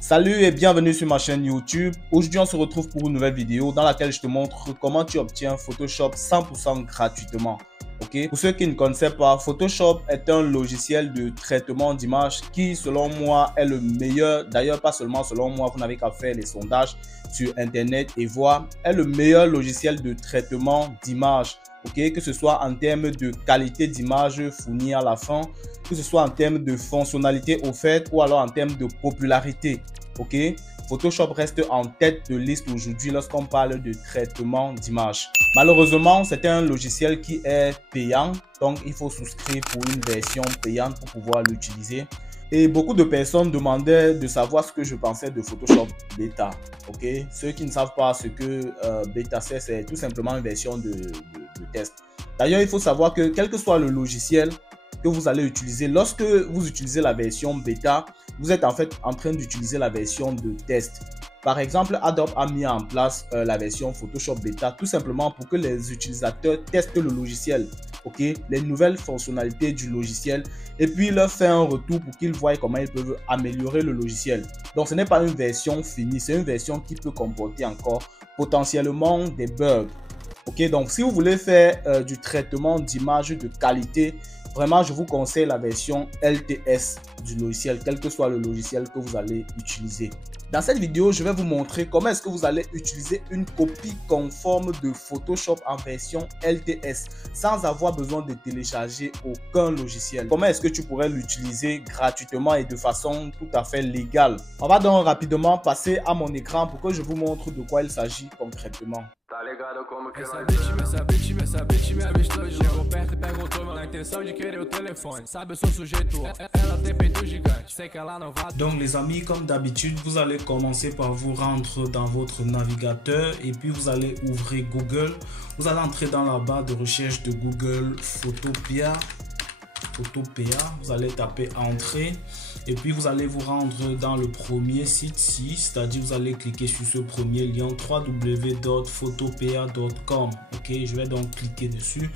Salut et bienvenue sur ma chaîne YouTube. Aujourd'hui, on se retrouve pour une nouvelle vidéo dans laquelle je te montre comment tu obtiens Photoshop 100% gratuitement. Ok. Pour ceux qui ne connaissent pas, Photoshop est un logiciel de traitement d'image qui, selon moi, est le meilleur. D'ailleurs, pas seulement selon moi, vous n'avez qu'à faire les sondages sur Internet et voir, est le meilleur logiciel de traitement d'image. Ok, que ce soit en termes de qualité d'image fournie à la fin, que ce soit en termes de fonctionnalité offerte ou alors en termes de popularité. Ok, Photoshop reste en tête de liste aujourd'hui lorsqu'on parle de traitement d'image. Malheureusement, c'est un logiciel qui est payant, donc il faut souscrire pour une version payante pour pouvoir l'utiliser. Et beaucoup de personnes demandaient de savoir ce que je pensais de Photoshop Beta. Ok, ceux qui ne savent pas ce que Beta c'est tout simplement une version de test. D'ailleurs, il faut savoir que quel que soit le logiciel que vous allez utiliser, lorsque vous utilisez la version Beta, vous êtes en fait en train d'utiliser la version de test. Par exemple, Adobe a mis en place la version Photoshop Beta tout simplement pour que les utilisateurs testent le logiciel, ok, les nouvelles fonctionnalités du logiciel et puis leur faire un retour pour qu'ils voient comment ils peuvent améliorer le logiciel. Donc, ce n'est pas une version finie, c'est une version qui peut comporter encore potentiellement des bugs. Ok, donc si vous voulez faire du traitement d'image de qualité, vraiment, je vous conseille la version LTS du logiciel, quel que soit le logiciel que vous allez utiliser. Dans cette vidéo, je vais vous montrer comment est-ce que vous allez utiliser une copie conforme de Photoshop en version LTS sans avoir besoin de télécharger aucun logiciel. Comment est-ce que tu pourrais l'utiliser gratuitement et de façon tout à fait légale. On va donc rapidement passer à mon écran pour que je vous montre de quoi il s'agit concrètement. Tá ligado como que essa bitch me avistou. Chegou perto e perguntou na intenção de querer o telefone. Sabe, eu sou sujeito, ela tem peito gigante. Sei que ela não vai. Donc les amis, comme d'habitude, vous allez commencer par vous rendre dans votre navigateur et puis vous allez ouvrir Google. Vous allez entrer dans la barre de recherche de Google Photopea. Vous allez taper entrée et puis vous allez vous rendre dans le premier site-ci, c'est-à-dire vous allez cliquer sur ce premier lien www.photopea.com. ok, je vais donc cliquer dessus.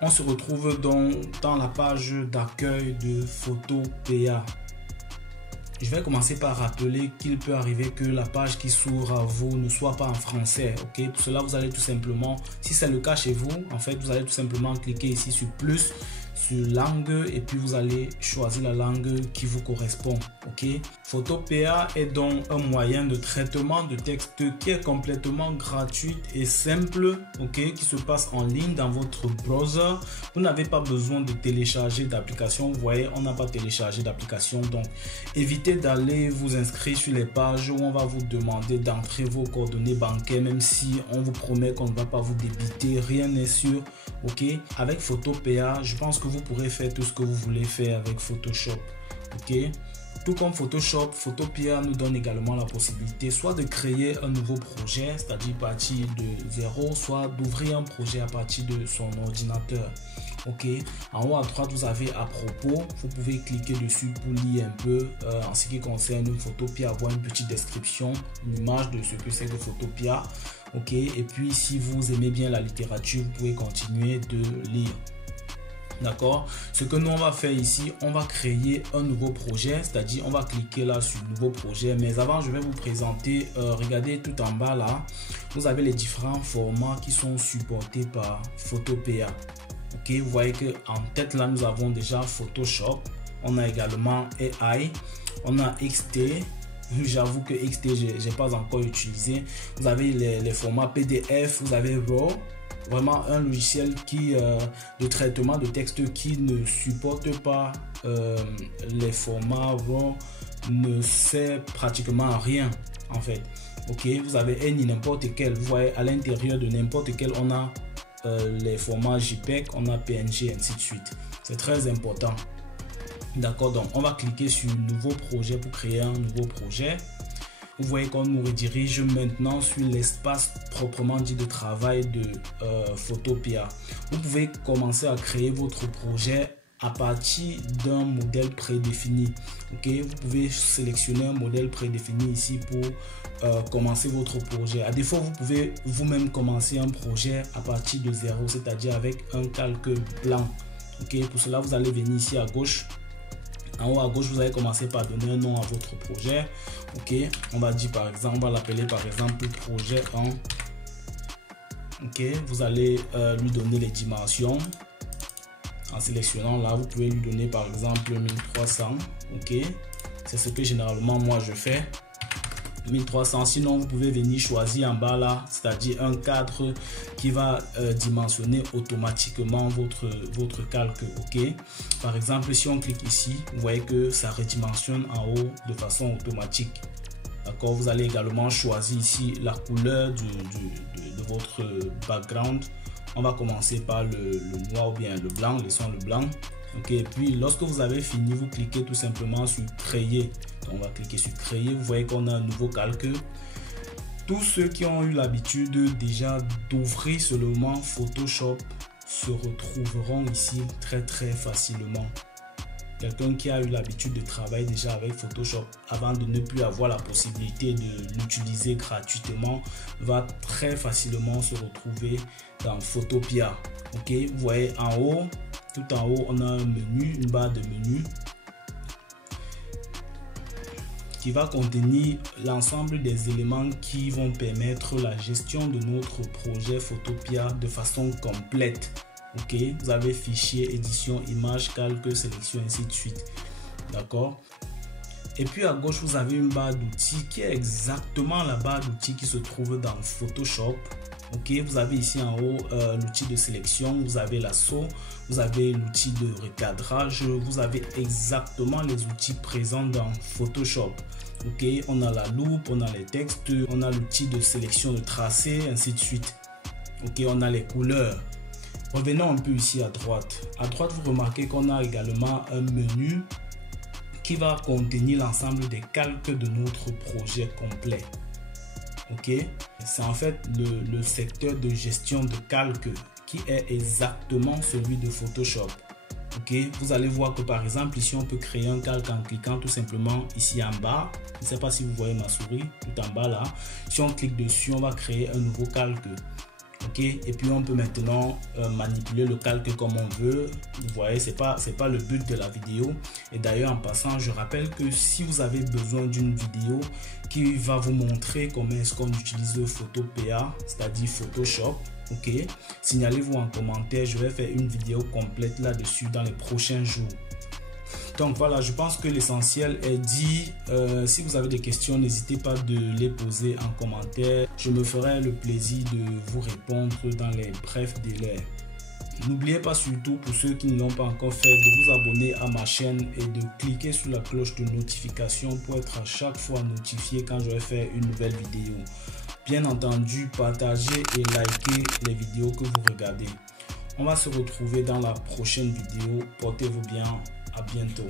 On se retrouve donc dans la page d'accueil de Photopea. Je vais commencer par rappeler qu'il peut arriver que la page qui s'ouvre à vous ne soit pas en français. Ok, pour cela vous allez tout simplement, si c'est le cas chez vous, en fait vous allez tout simplement cliquer ici sur plus, sur langue et puis vous allez choisir la langue qui vous correspond. Ok, Photopea est donc un moyen de traitement de texte qui est complètement gratuit et simple, ok, qui se passe en ligne dans votre browser. Vous n'avez pas besoin de télécharger d'application. Vous voyez, on n'a pas téléchargé d'application, donc évitez d'aller vous inscrire sur les pages où on va vous demander d'entrer vos coordonnées bancaires, même si on vous promet qu'on ne va pas vous débiter, rien n'est sûr. Ok, avec Photopea, je pense que vous pourrez faire tout ce que vous voulez faire avec Photoshop. Ok, tout comme Photoshop, Photopea nous donne également la possibilité soit de créer un nouveau projet, c'est-à-dire partir de zéro, soit d'ouvrir un projet à partir de son ordinateur. Ok, en haut à droite vous avez à propos, vous pouvez cliquer dessus pour lire un peu en ce qui concerne Photopea, avoir une petite description, une image de ce que c'est que Photopea. Ok, et puis si vous aimez bien la littérature, vous pouvez continuer de lire. D'accord, ce que nous on va faire ici, on va créer un nouveau projet, c'est-à-dire on va cliquer là sur nouveau projet. Mais avant je vais vous présenter, regardez tout en bas là, vous avez les différents formats qui sont supportés par Photopea. Ok, vous voyez que en tête là nous avons déjà Photoshop, on a également AI, on a XT. J'avoue que XT j'ai pas encore utilisé. Vous avez les formats PDF, vous avez RAW, vraiment un logiciel qui de traitement de texte qui ne supporte pas les formats RAW, ne sert pratiquement à rien en fait. Ok, vous avez n'importe quel, vous voyez à l'intérieur de n'importe quel on a les formats JPEG, on a PNG, ainsi de suite. C'est très important. D'accord, donc on va cliquer sur nouveau projet pour créer un nouveau projet. Vous voyez qu'on nous redirige maintenant sur l'espace proprement dit de travail de Photopea. Vous pouvez commencer à créer votre projet à partir d'un modèle prédéfini. Ok, vous pouvez sélectionner un modèle prédéfini ici pour commencer votre projet. À défaut, vous pouvez vous-même commencer un projet à partir de zéro, c'est-à-dire avec un calque blanc. Ok, pour cela, vous allez venir ici à gauche En haut à gauche, vous allez commencer par donner un nom à votre projet. Ok, on va dire par exemple, on va l'appeler par exemple projet 1. Ok, vous allez lui donner les dimensions. En sélectionnant là, vous pouvez lui donner par exemple 1300. Ok, c'est ce que généralement moi je fais. 1300. Sinon, vous pouvez venir choisir en bas là, c'est-à-dire un cadre qui va dimensionner automatiquement votre calque. Ok, par exemple, si on clique ici, vous voyez que ça redimensionne en haut de façon automatique. D'accord, vous allez également choisir ici la couleur de votre background. On va commencer par le noir ou bien le blanc, laissons le blanc. Ok, et puis lorsque vous avez fini, vous cliquez tout simplement sur créer. Donc, on va cliquer sur créer. Vous voyez qu'on a un nouveau calque. Tous ceux qui ont eu l'habitude déjà d'ouvrir seulement Photoshop se retrouveront ici très facilement. Quelqu'un qui a eu l'habitude de travailler déjà avec Photoshop avant de ne plus avoir la possibilité de l'utiliser gratuitement va très facilement se retrouver dans Photopea. Ok, vous voyez en haut, tout en haut, on a un menu, une barre de menu qui va contenir l'ensemble des éléments qui vont permettre la gestion de notre projet Photopea de façon complète. Ok, vous avez fichier, édition, image, calque, sélection, ainsi de suite. D'accord. Et puis à gauche, vous avez une barre d'outils qui est exactement la barre d'outils qui se trouve dans Photoshop. Ok, vous avez ici en haut l'outil de sélection, vous avez lasso, vous avez l'outil de recadrage, vous avez exactement les outils présents dans Photoshop. Ok, on a la loupe, on a les textes, on a l'outil de sélection de tracé, ainsi de suite. Ok, on a les couleurs. Revenons un peu ici à droite. À droite, vous remarquez qu'on a également un menu qui va contenir l'ensemble des calques de notre projet complet. Ok, c'est en fait le secteur de gestion de calque qui est exactement celui de Photoshop. Ok, vous allez voir que par exemple ici on peut créer un calque en cliquant tout simplement ici en bas. Je ne sais pas si vous voyez ma souris tout en bas là. Si on clique dessus, on va créer un nouveau calque. Ok, et puis on peut maintenant manipuler le calque comme on veut. Vous voyez, c'est pas le but de la vidéo. Et d'ailleurs, en passant, je rappelle que si vous avez besoin d'une vidéo qui va vous montrer comment est-ce qu'on utilise Photopea, c'est-à-dire Photoshop, ok, signalez-vous en commentaire. Je vais faire une vidéo complète là-dessus dans les prochains jours. Donc voilà, je pense que l'essentiel est dit. Si vous avez des questions, n'hésitez pas de les poser en commentaire. Je me ferai le plaisir de vous répondre dans les brefs délais. N'oubliez pas surtout, pour ceux qui ne l'ont pas encore fait, de vous abonner à ma chaîne et de cliquer sur la cloche de notification pour être à chaque fois notifié quand je vais faire une nouvelle vidéo. Bien entendu, partagez et likez les vidéos que vous regardez. On va se retrouver dans la prochaine vidéo. Portez-vous bien. À bientôt.